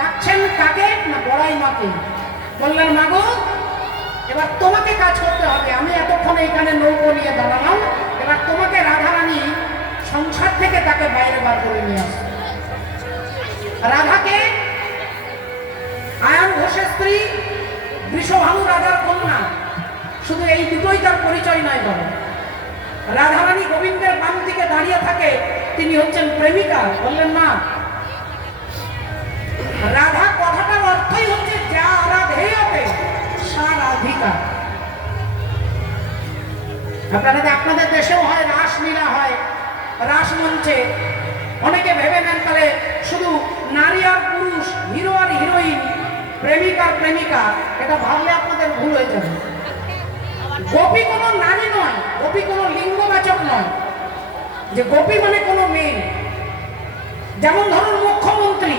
ডাকছেন কাকে না বড়াই মাকে। বললেন মাগো এবার তোমাকে কাজ করতে হবে, আমি এতক্ষণ এখানে নৌকো নিয়ে দাঁড়ালাম, এবার তোমাকে রাধারানী সংসার থেকে তাকে বাইরে বার করে নিয়ে আসে। রাধাকে আয়ন ঘোষের স্ত্রী, বৃষভানু রাজার কন্যা, শুধু এই দুটোই তার পরিচয় নয় বড়। রাধারানী গোবিন্দের বাম দিকে দাঁড়িয়ে থাকে, তিনি হচ্ছেন প্রেমিকা। বললেন না, রাধা কথাটার অর্থই হচ্ছে যা রাধেয়তে সা রাধিকা। আপনাদের দেশেও হয় রাসলীলা হয়, রাসমঞ্চে অনেকে ভেবে নেন তাহলে শুধু নারী আর পুরুষ, হিরো আর হিরোইন, প্রেমিক আর প্রেমিকা। এটা ভাবলে আপনাদের ভুল হয়ে যাবে। গোপী কোনো নারী নয়, গোপী কোনো লিঙ্গবাচক নয়, যে গোপী মানে কোনো মেয়ে। যেমন ধরুন মুখ্যমন্ত্রী,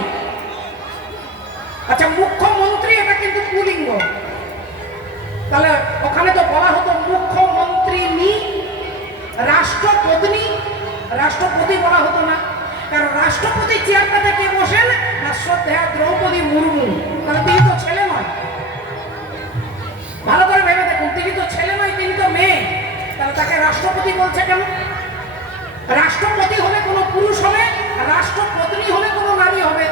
আচ্ছা মুখ্যমন্ত্রী এটা কিন্তু পুলিঙ্গ, তাহলে ওখানে তো বলা হতো মুখ্যমন্ত্রী নি, রাষ্ট্রপত্নী, রাষ্ট্রপতি বলা হতো না, কারণ রাষ্ট্রপতি চেয়ারটাতে কে বসেন না শ্রদ্ধেয়া দ্রৌপদী মুর্মু, তাহলে তিনি তো ছেলে নয়। ভালো করে ভেবে দেখুন, তিনি তো ছেলে নয়, তিনি তো মেয়ে, তাহলে তাকে রাষ্ট্রপতি বলছে কেন? রাষ্ট্রপতি হলে কোনো পুরুষ হবে, রাষ্ট্রপত্নী হলে কোনো নারী হবে,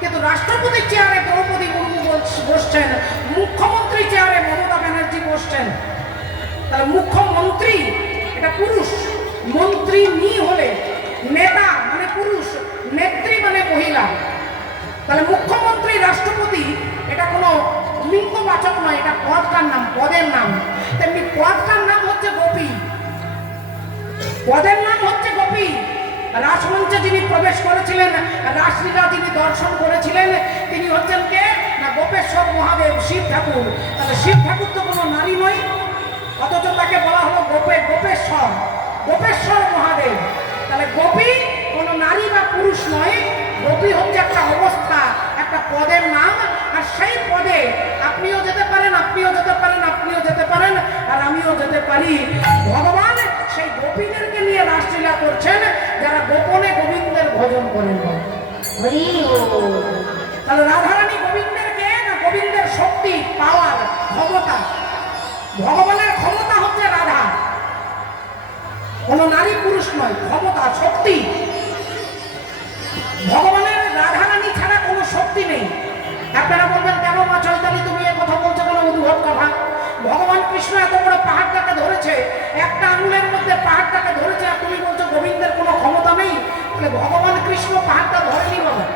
কিন্তু রাষ্ট্রপতি চেয়ারে দ্রৌপদী মুর্মু বসছেন, মুখ্যমন্ত্রী চেয়ারে মমতা ব্যানার্জি বসছেন, তাহলে মুখ্যমন্ত্রী এটা পুরুষ, মন্ত্রী নি হলে নেতা মানে পুরুষ, নেত্রী মানে মহিলা। তাহলে মুখ্যমন্ত্রী, রাষ্ট্রপতি এটা কোনো লিঙ্গবাচক নয়, এটা পদটার নাম, পদের নাম। তেমনি পদটার নাম হচ্ছে গোপী, পদের নাম হচ্ছে গোপী। রাসমঞ্চে যিনি প্রবেশ করেছিলেন, রাসলীলা যিনি দর্শন করেছিলেন, তিনি হচ্ছেন কে না গোপেশ্বর মহাদেব, শিব ঠাকুর। তাহলে শিব ঠাকুর তো কোনো নারী নয়, অথচ তাকে বলা হলো গোপেশ্বর, গোপেশ্বর মহাদেব। তাহলে গোপী কোনো নারী বা পুরুষ নয়, গোপী হচ্ছে একটা অবস্থা, একটা পদের নাম। আর সেই পদে আপনিও যেতে পারেন, আপনিও যেতে পারেন, আপনিও যেতে পারেন, আর আমিও যেতে পারি। ভগবান সেই গোপীদেরকে নিয়ে রাসলীলা করছেন, যারা গোপনে গোবিন্দের ভজন করেন। তাহলে রাধারানী গোবিন্দের কে না গোবিন্দের শক্তি, পাওয়ার, ক্ষমতা। ভগবানের ক্ষমতা হচ্ছে রাধা, কোন নারী পুরুষ নয়, ক্ষমতা, শক্তি। ভগবানের রাধারানী ছাড়া কোনো শক্তি নেই। আপনারা বলবেন কেন মা চৈতালি তুমি এ কথা বলছো, কোনো উদ্ভট কথা? ভগবান কৃষ্ণ এত বড় পাহাড়টাকে ধরেছে, একটা আঙুলের মধ্যে পাহাড়টাকে ধরেছে, আর তুমি বলছো গোবিন্দের কোনো ক্ষমতা নেই? তাহলে ভগবান কৃষ্ণ পাহাড়টা ধরেনি বলে?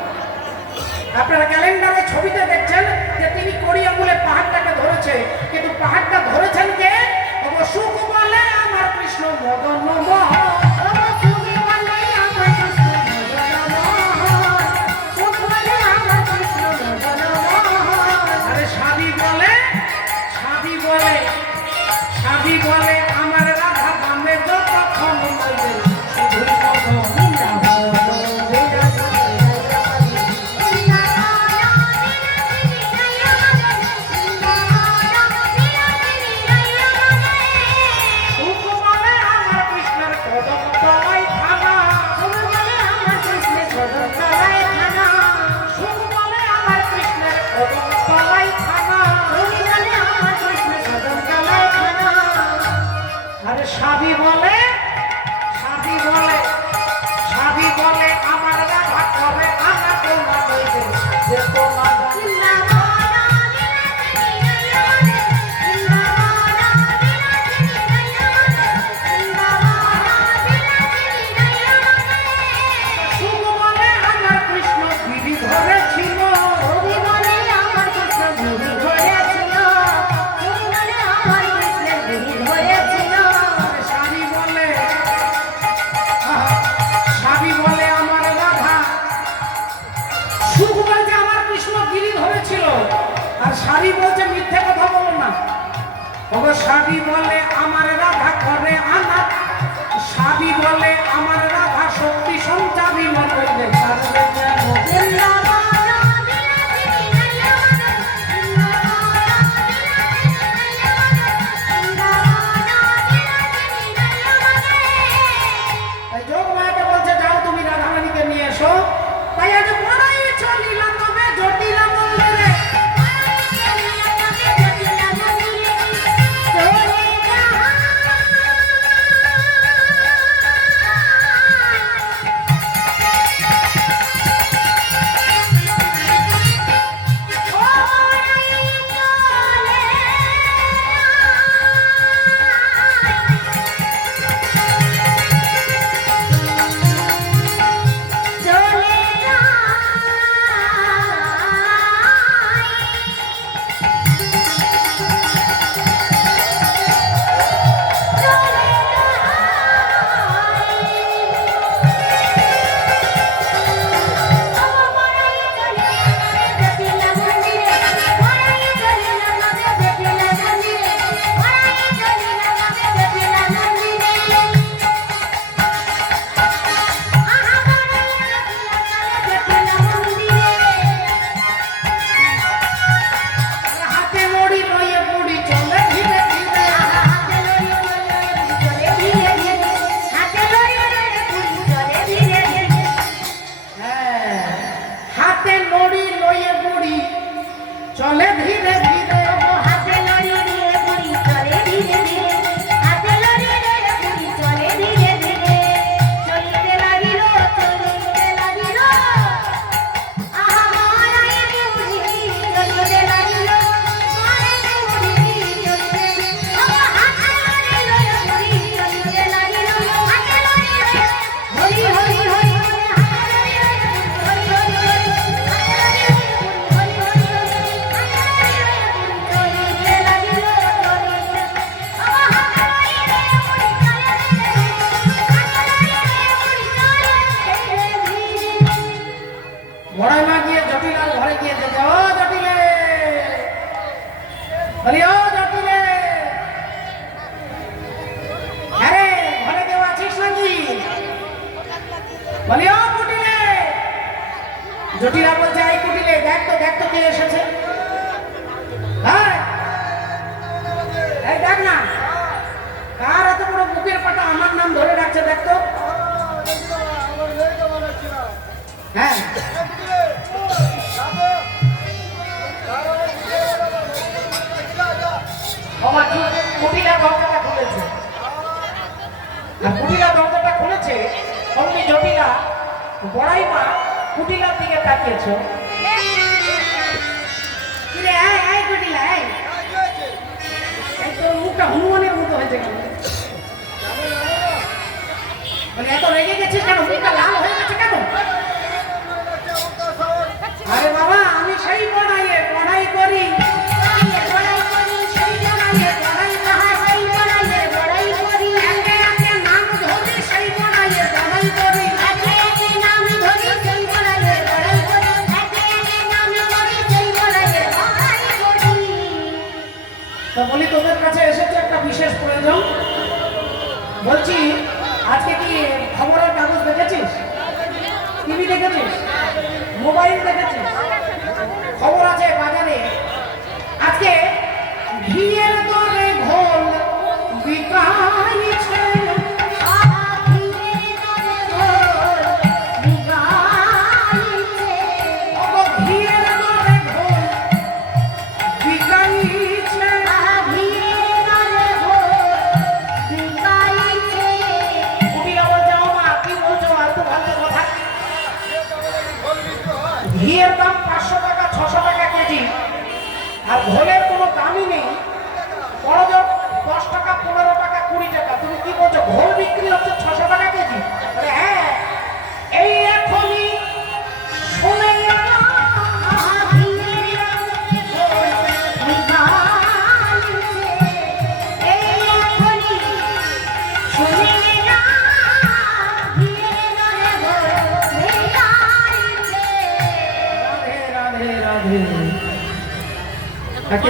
আপনারা ক্যালেন্ডারে ছবিতে দেখছেন যে তিনি কড়ি আঙুলে পাহাড়টাকে ধরেছে, কিন্তু পাহাড়টা ধরেছেন কে? সুখ বলে আমার কৃষ্ণ মদন মোহন, বলে আমার রাধা নামে যতক্ষণ বলবে শুধুই সাবি বলে, সাবি বলে, সাবি বলে আমার রাধা করে আমার তোমার বলবে যে তোমার সাবি বলে বলি ও কুটিলে। জটিলা বলছে এই কুটিলে দেখ তো কে এসেছে। হ্যাঁ এই দেখ না কার এত বড় বুকের পাটা আমার নাম ধরে ডাকছে, দেখ তো। হ্যাঁ কুটিলা দরজাটা খুলেছে, আর কুটিলা দরজাটা খুলেছে অমনি জটিলা বড়াই মা কুটিলার দিকে তাকিয়েছে। তোর মুখটা হনুমানের মতো হয়েছে কেন? মানে এত রেগে গেছিস কেন? মুখটা লাল হয়ে গেছে কেন? আরে বাবা আমি সেই বড়াই করি, বলি তোদের কাছে এসেছে একটা বিশেষ প্রয়োজন। বলছি আজকে কি খবরের কাগজ দেখেছিস, টিভি দেখেছিস, মোবাইল দেখেছিস? খবর আছে বাজারে আজকে ঘিয়ের দরে ঘোল বিকাইছে। ঘিয়ের দাম 500 টাকা 600 টাকা কেজি, আর ঘোলের কোনো দামই নেই। বড় জোর 10 টাকা 15 টাকা 20 টাকা। তুমি কি বলছো ঘোল বিক্রি হচ্ছে 600 টাকা কেজি? হ্যাঁ এই এখনই শুনে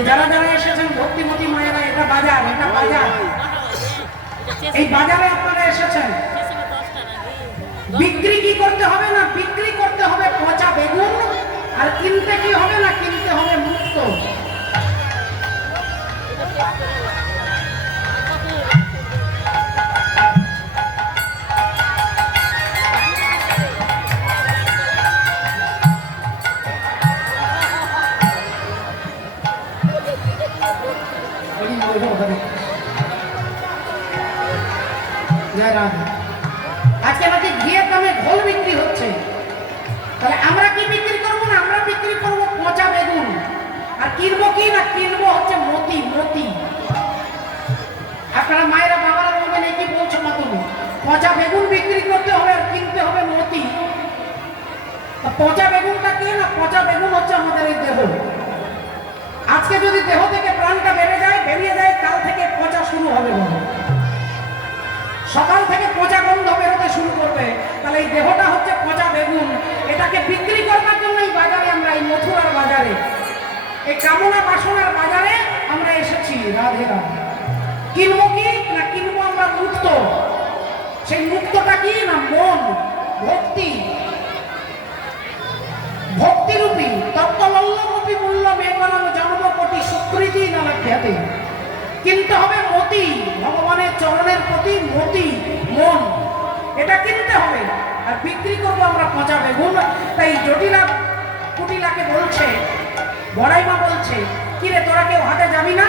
যারা যারা এসেছেন ভক্তিমতী মায়েরা, এটা বাজার, এটা বাজার। এই বাজারে আপনারা এসেছেন, বিক্রি কি করতে হবে না, বিক্রি করতে হবে পচা বেগুন। আর কিনতে কি হবে না, কিনতে হবে মুক্ত। আজকে নাকি ঘিয়ের দামে ঘোল বিক্রি হচ্ছে, তাহলে আমরা কি বিক্রি করবো না, আমরা বিক্রি করবো পচা বেগুন। আর কিনবো কি না, কিনবো হচ্ছে মতি। আপনারা মায়েরা বাবারা বলবেন এই কি বলছো না তুমি, পচা বেগুন বিক্রি করতে হবে আর কিনতে হবে মতি। পচা বেগুনটা কি না, পচা বেগুন হচ্ছে আমাদের এই দেহ। আজকে যদি দেহ থেকে প্রাণটা বেরিয়ে যায় কাল থেকে পচা শুরু হবে। সকাল থেকে পচা গন্ধ বেরোতে শুরু করবে, তাহলে এই দেহটা হচ্ছে পচা বেগুন। এটাকে বিক্রি করবার জন্য এই বাজারে আমরা, এই মথুরার বাজারে, এই কামনা বাসনার বাজারে আমরা এসেছি। রাধে রাধে। কিনবো কি না, কিনবো আমরা মুক্ত। সেই মুক্তটা কি না, মন, ভক্তি, ভক্তিরূপী তত্ত্বলল্লমূপী মূল্য মেঘনাম জন্মকোটি সুকৃতি নামে খ্যাতি। কিনতে হবে মতি, ভগবানের চরণের প্রতি মতি, মন, এটা কিনতে হবে। আর বিক্রি করবো আমরা পচা বেগুন। তাই জটিলা কুটিলাকে বলছে, বড়াইমা বলছে কিরে তোরা কেউ হাটে যাবি না?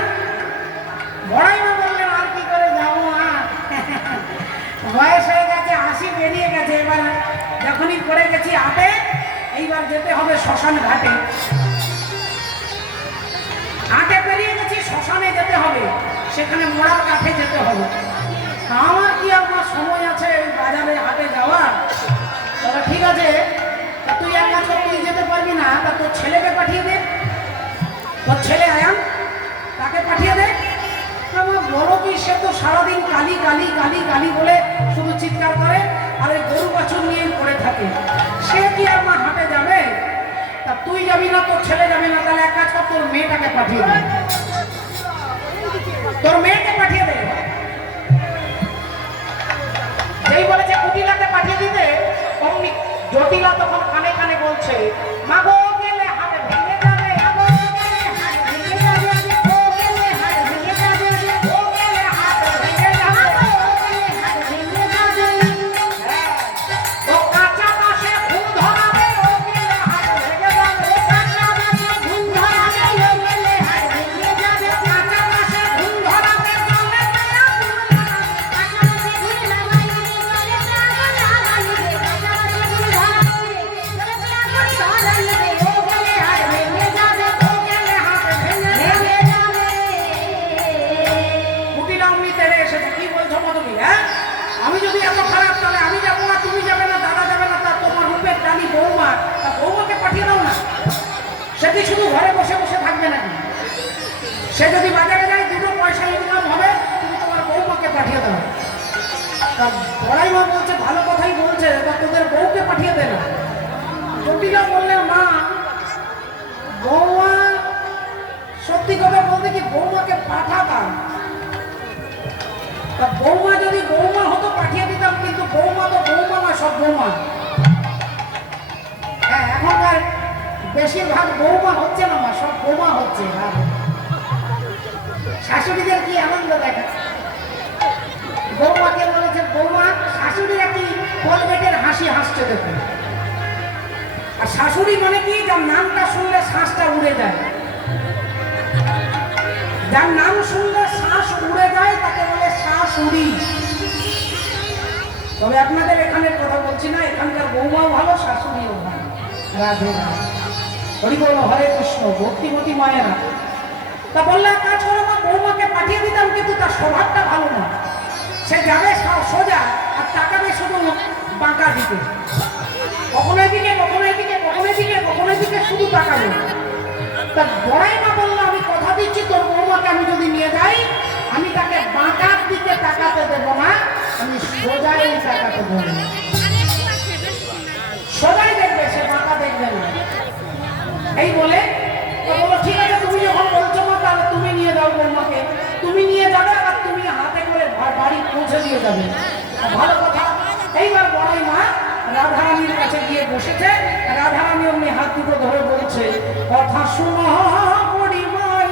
বড়াইমা বললেন আর কি করে যাবো, বয়স হয়ে গেছে, 80 বেরিয়ে গেছে। এবার যখনই পড়ে গেছি হাটে, এইবার যেতে হবে শ্মশান ঘাটে। হাটে বেরিয়ে গেছি, শ্মশানে যেতে হবে, সেখানে মোড়ার কাঠে যেতে হবে। আমার কি আপনার সময় আছে বাজারে হাটে যাওয়া? তবে ঠিক আছে, তুই এক কাজ কর, তুই যেতে পারবি না, তা তোর ছেলেকে পাঠিয়ে দে। তোর ছেলে আয়ান, তাকে পাঠিয়ে দে। আমার বড় কি, সে তো সারাদিন কালি কালি কালি কালি বলে শুধু চিৎকার করে, আর ওই গরু বাছুর নিয়ে পড়ে থাকে। সে কি আমার হাটে যাবে? তা তুই যাবি না, তোর ছেলে যাবে না, তাহলে এক কাজ কর, তোর মেয়েটাকে পাঠিয়ে দে। তোর মেয়েকে পাঠিয়ে দে। যেই বলেছে কুটিলাকে পাঠিয়ে দিতে, অমনি কি শুধু ঘরে বসে বসে থাকবে নাকি? সে যদি বাজারে যায়, দুটো পয়সা ইনকাম হবে, তুমি তোমার বৌমাকে পাঠিয়ে দাও। তা বড়াই মা বলছে, ভালো কথাই বলছে, তা তোদের বউকে পাঠিয়ে দে না। জটিলা বললেন, মা বৌমা, সত্যি কথা বলতে কি বৌমাকে পাঠাতাম, তা বৌমা যদি বৌমা হতো পাঠিয়ে দিতাম, কিন্তু বৌমা তো বৌমা না, সব বৌমা। হ্যাঁ, এখনকার বেশিরভাগ বৌমা হচ্ছে না মা, সব বৌমা হচ্ছে। শাশুড়িদের কি আনন্দ দেখা। বৌমাকে বলেছে, বৌমা শাশুড়ির একটি কলগেটের হাসি হাসছে দেখুন। আর শাশুড়ি মানে কি, যার নামটা শুনলে শ্বাসটা উড়ে যায়, যার নাম শুনলে শ্বাস উড়ে যায় তাকে বলে শাশুড়ি। তবে আপনাদের এখানের কথা বলছি না, এখানকার বৌমাও ভালো, শাশুড়িও ভালো। রাধে রাধে, হরি বল, হরে কৃষ্ণ, ভক্তিমতী মায়েরা। তা বললে, কাজ করো মা, বৌমাকে পাঠিয়ে দিতাম, কিন্তু তার স্বভাবটা ভালো না। সে যাবে সোজা আর তাকাবে শুধু বাঁকা দিকে, কখনো এদিকে কখনো এদিকে, কখনো এদিকে কখনো এদিকে, শুধু তাকাবে। তা বড়াই মা বললো, আমি কথা দিচ্ছি তোর বৌমাকে আমি যদি নিয়ে যাই, আমি তাকে বাঁকার দিকে তাকাতে দেবো না, আমি সোজাই তাকাতে দেবো না। সোজাই দেখবে, সে বাঁকা দেখবে না। এই বলে তো বলো, ঠিক আছে তুমি যখন বলছো মা, তাহলে তুমি নিয়ে যাও বৌমাকে, তুমি নিয়ে যাবে আর তুমি হাতে করে বাড়ি পৌঁছে দিয়ে যাবে। ভালো কথা। এইবার বড়াই মা রাধারানীর কাছে গিয়ে বসেছে। রাধারানী অমনি হাত দুটো ধরে বলছে, কথা শুনো বড়ি মাই,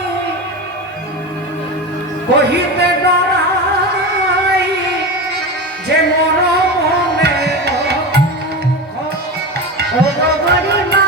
কহিতে ডরাই যে মর মনে বড়ি মা।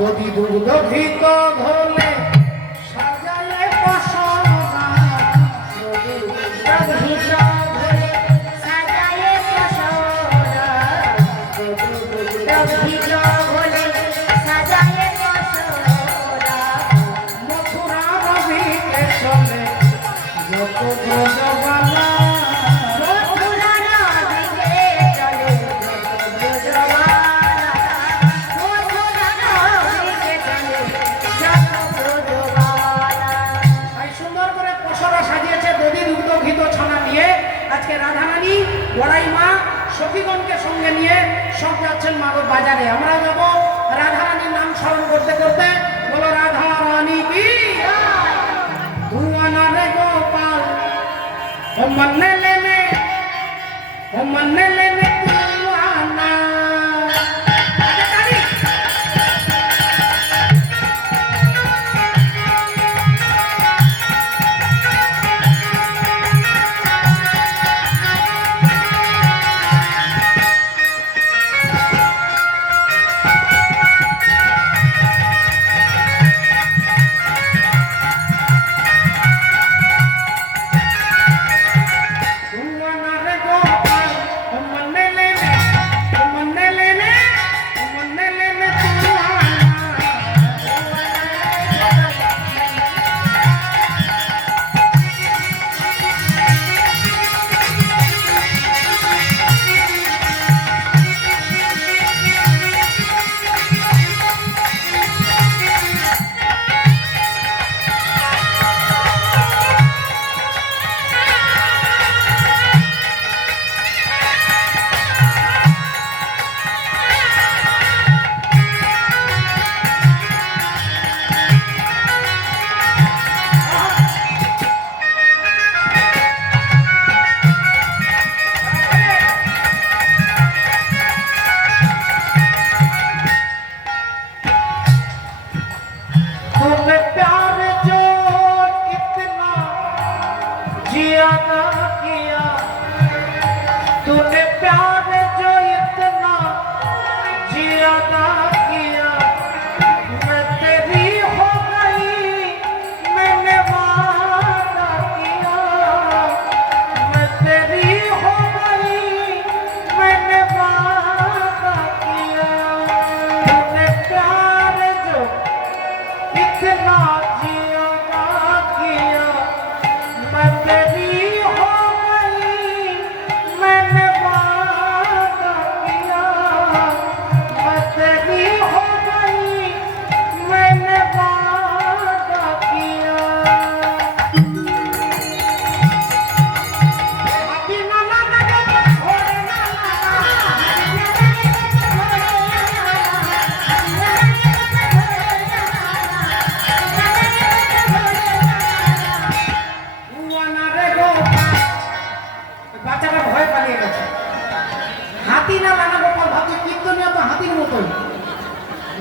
যদি দুধ ভিত ধরলে সাজালে পশরা, যদি দুধ ভিত ধরলে সাজালে পশরা, যদি দুধ ভিত ধরলে সাজালে পশরা, মথুরা রবিতে চলে যত ব্রজবালা, মথুরা রবিতে চলে যত ব্রজবালা। বড়াই মা সখীগণকে সঙ্গে নিয়ে সব যাচ্ছেন মাগর বাজারে। আমরা যাব রাধারানীর নাম স্মরণ করতে করতে। বলো রাধা রানী কি ধুয়ানা রে গোপাল ও মন্নে লেনে ধুয়ানা।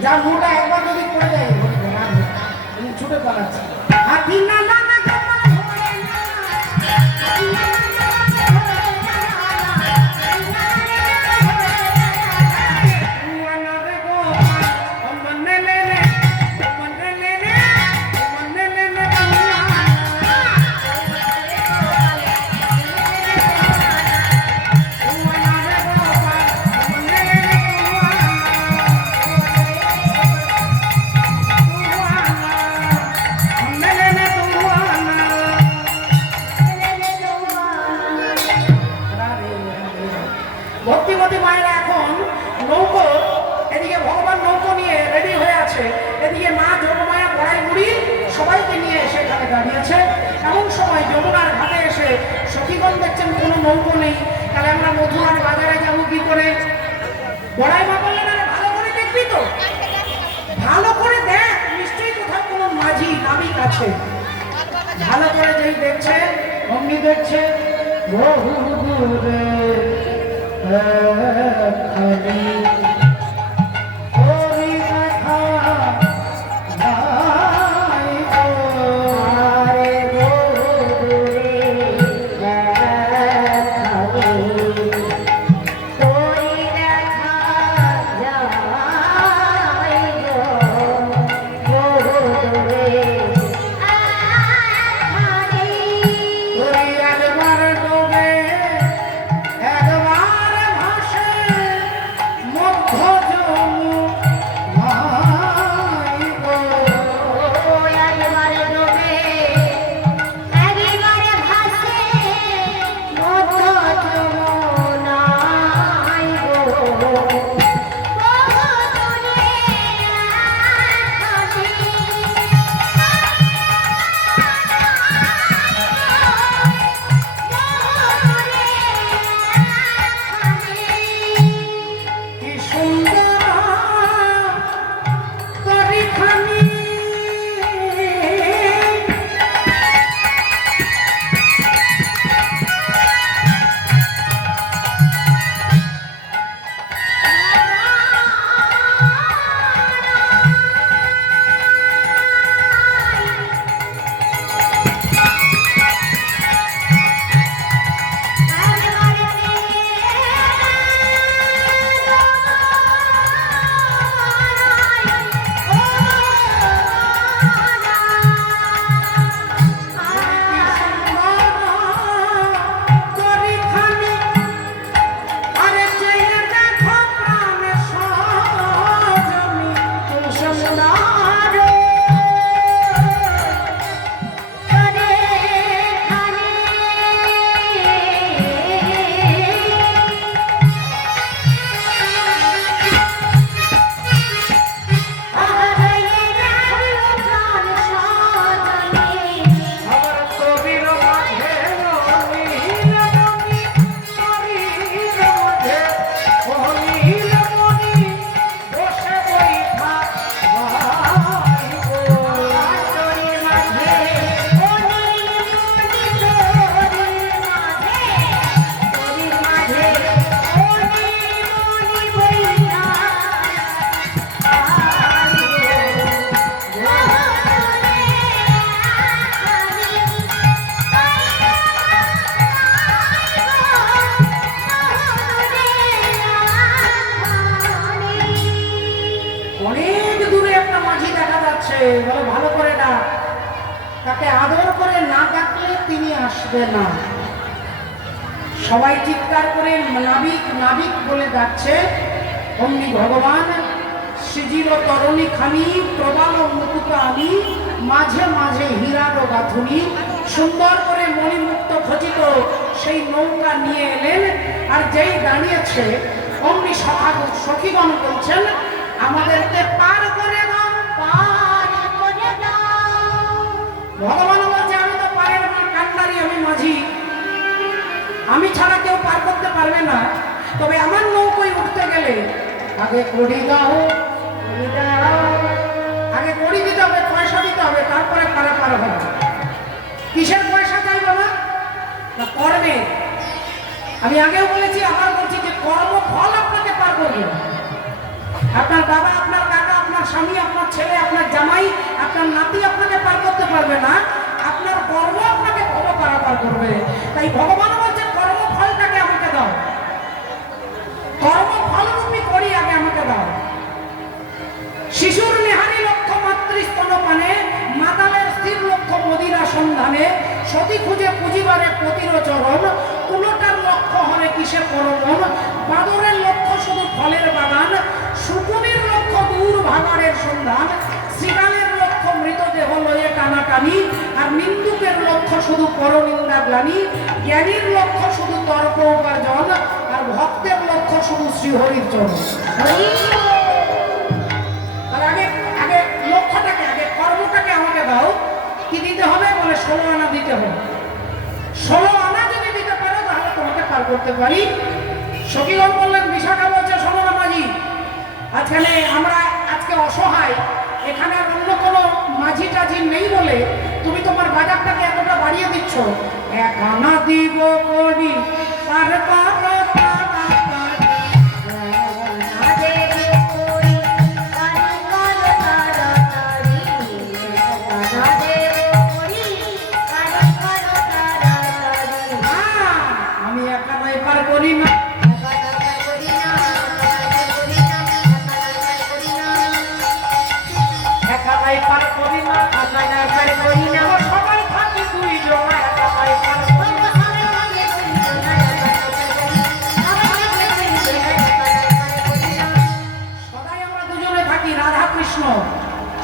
যার মোটা একবার যদি পড়ে যায় ছুটে পালাচ্ছে। হাতি না না না ভক্তিমতী মায়েরা এখন নৌকো, এদিকে ভগবান নৌকো নিয়ে রেডি হয়ে আছে, এদিকে মা যোগমায়া বড়াই মুড়ি সবাইকে নিয়ে এসে এখানে দাঁড়িয়েছে। এমন সময় যমুনার ঘাটে এসে সখীগণ দেখছেন কোনো নৌকো নেই, তাহলে আমরা মধুরার বাজারে যাবো কি করে? বড়াই মা বললেন আরে ভালো করে দেখবি তো, ভালো করে দেখ, নিশ্চয়ই কোথাও কোনো মাঝি নাবিক আছে। ভালো করে যেই দেখছে অমনি দেখছে বহু দূরে একবার ভাসে না। সবাই চিৎকার করে নাবিক নাবিক বলে যাচ্ছে। অমনি ভগবান শ্রীজির তরণী খানি প্রবাল মুকুট আনি মাঝে মাঝে হীরার গাঁথুনি সুন্দর করে মণিমুক্ত খচিত সেই নৌকা নিয়ে এলেন। আর যেই দাঁড়িয়েছে অমনি সখীগণ বলছেন আমাদেরকে পার করে দাও, পার করে দাও। ভগবান বলছে আমি তো পারের কান্ডারি, আমি মাঝি, আমি ছাড়া কেউ পার করতে পারবে না। তবে আমার নৌকোয় উঠতে গেলে আগে কড়ি দাও, আগে কড়ি দিতে হবে, পয়সা দিতে হবে, তারপরে পারা পার হবে। কিসের পয়সা চাই বাবা? না কর্মে। আমি আগেও বলেছি আবার বলছি যে কর্মফল আপনাকে পার করবে। আপনার বাবা, আপনার কাকা, আপনার স্বামী, আপনার ছেলে, আপনার জামাই, আপনার নাতি আপনাকে পার করতে পারবে না। আপনার কর্ম আপনাকে পারাপার করবে। তাই ভগবান বলছে কর্মফলটাকে আমাকে দাও, কর্মফলরূপী করি আগে আমাকে দাও। শিশুর নেহারি লক্ষ্য মাতৃস্তনপানে, মাতালের স্থির লক্ষ্য মদিরা সন্ধানে, সতী খুঁজে পুঁজিবারে পতির চরণ, উলোটার লক্ষ্য হরে কিসে পরমন, বাদরের লক্ষ্য শুধু ফলের বাগান, শুকুনির লক্ষ্য দূর ভাগাড়ের সন্ধান, শ্রীকালের লক্ষ্য মৃতদেহ লয়ে টানাটানি, আর নিন্দুকের লক্ষ্য শুধু পরনিন্দা গ্লানি, জ্ঞানীর লক্ষ্য শুধু তর্ক উপার্জন, আর ভক্তের লক্ষ্য শুধু শ্রীহরির চরণ। তার আগে আগে লক্ষ্যটাকে, আগে কর্মটাকে আমাকে দাও। কি দিতে হবে বলে 16 আনা দিতে হবে। 16 আনা যদি দিতে পারো তাহলে তোমাকে পার করতে পারি। সখীগণ বললেন, বিশাখা বলছে শোনো না মাঝি, আজকাল আমরা আজকে অসহায়, এখানে আর অন্য কোনো মাঝি টাঝি নেই বলে তুমি তোমার বাজারটাকে এতটা বাড়িয়ে দিচ্ছ। 1 আনা দিব করি পার করো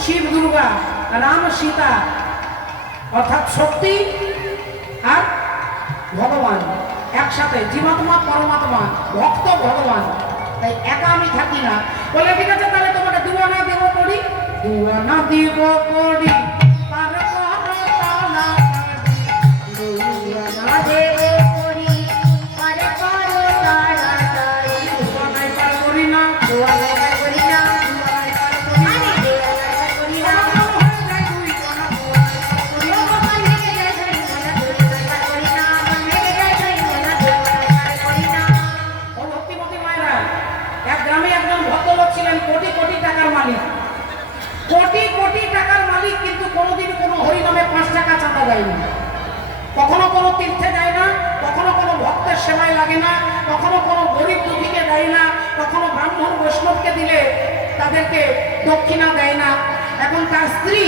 শিব দুর্গা, রাম সীতা, অর্থাৎ শক্তি আর ভগবান একসাথে, জীবাত্মা পরমাত্মা, ভক্ত ভগবান। তাই একা আমি থাকি না। বলে ঠিক আছে তাহলে তোমাকে 2 আনা দেব করি, 2 আনা দিব করি পার করো টানা, 2 আনা দেব করি পার করো তাড়াতাড়ি। 2 আনায় পার করি না, 2 আনায় পার করি না, কোটি কোটি টাকার মালিক, কোটি কোটি টাকার মালিক, কিন্তু কোনোদিন কোনো হরিনামে 5 টাকা চাঁদা দেয়নি। কখনো কোনো তীর্থে যায় না, কখনো কোনো ভক্তের সেবায় লাগে না, কখনো কোনো গরিব দুঃখীকে দেয় না, কখনো ব্রাহ্মণ বৈষ্ণবকে দিলে তাদেরকে দক্ষিণা দেয় না। এখন তার স্ত্রী,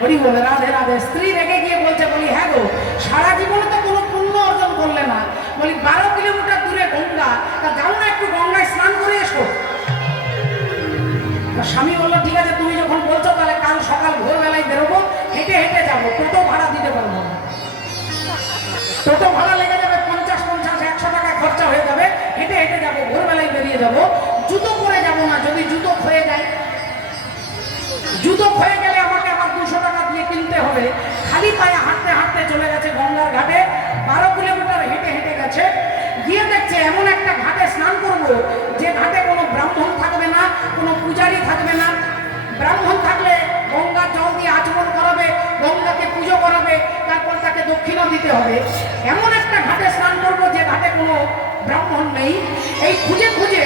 হরি বলে রাধে রাধে, স্ত্রী রেগে গিয়ে বলছে, বলি হ্যাঁ গো সারা জীবনে তো কোনো পুণ্য অর্জন করলে না, বলি 12 কিলোমিটার দূরে গঙ্গা, তা যাও না একটু গঙ্গায় স্নান করে এসো। স্বামী বললো ঠিক আছে তুমি যখন বলছো তাহলে কাল সকাল ভোরবেলায় বেরোবো, হেঁটে হেঁটে যাবো, টোটো ভাড়া দিতে পারবো না, টোটো ভাড়া লেগে যাবে 50-100 টাকা খরচা হয়ে যাবে, হেঁটে হেঁটে যাবো, ভোরবেলায় বেরিয়ে যাবো, জুতো পরে যাবো না, যদি জুতো ক্ষয়ে যায়, জুতো ক্ষয়ে গেলে আমাকে আবার 200 টাকা দিয়ে কিনতে হবে। খালি পায়ে হাঁটতে হাঁটতে চলে গেছে গঙ্গার ঘাটে, 12 কিলোমিটার হেঁটে হেঁটে গেছে, গিয়ে দেখছে এমন একটা ঘাটে স্নান করবো যে ঘাটে কোনো ব্রাহ্মণ থাকবে না, কোনো পূজারী থাকবে না। ব্রাহ্মণ থাকলে গঙ্গার জল দিয়ে আচমন করাবে, গঙ্গাকে পুজো করাবে, তারপর তাকে দক্ষিণা দিতে হবে। এমন একটা ঘাটে স্নান করবো যে ঘাটে কোনো ব্রাহ্মণ নেই। এই খুঁজে খুঁজে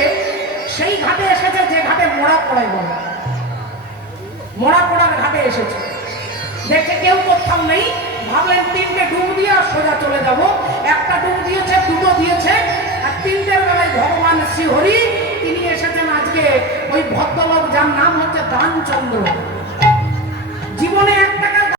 সেই ঘাটে এসেছে যে ঘাটে মোড়া পড়ায় বলে, মোড়া পড়ার ঘাটে এসেছে, দেখে কেউ কোথাও নেই, ভাবলেন 3টে ডুব দিয়ে আর সোজা চলে যাব। একটা ডুব দিয়েছে, 2টো দিয়েছে, আর 3টের বেলায় ভগবান শ্রী হরি তিনি এসেছেন আজকে ওই ভদ্রলোক যার নাম হচ্ছে দানচন্দ্র।